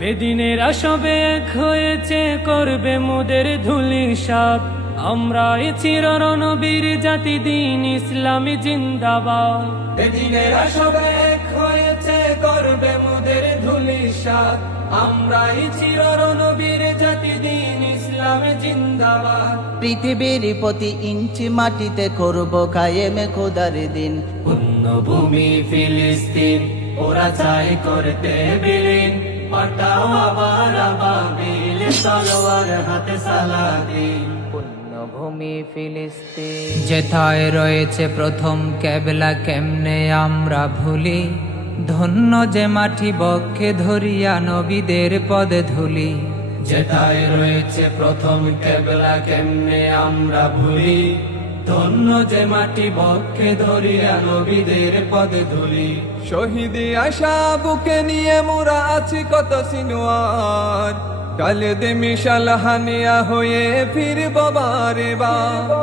বেদিনেরা সবে এক হয়েছে, করবে মোদের ধূলিসাৎ। আমরা চিরনবীর জাতি, দিন ইসলামী জিন্দাবাদ। বেদিনেরা সবে এক হয়েছে, করবে মোদের ধূলিসাৎ। আমরা চিরনবীর জাতি, দিন ইসলামী জিন্দাবাদ। পৃথিবীর প্রতি ইঞ্চি মাটিতে করব কায়েমে খোদার দিন। পুণ্যভূমি ফিলিস্তিন, ওরা চায় করতে বিলীন। পাঠাও আবার আবাবিল, তলোয়ার হাতে সালাদিন। পুণ্যভূমি ফিলিস্তিন, যেথায় রয়েছে প্রথম কেবলা, কেমনে আমরা ভুলি। ধন্য যে মাটি বক্ষে ধরিয়া নবীদের পদে ধুলি। যেথায় রয়েছে প্রথম কেবলা, কেমনে আমরা ভুলি। ধন্য যে মাটি বক্ষে ধরিয়া নবীদের পদে ধুলি। শহীদি আশা বুকে নিয়ে মোরা আছি কত সিনোয়ার, কালে দে মিশাল হানিয়া হয়ে ফিরব বারে বার।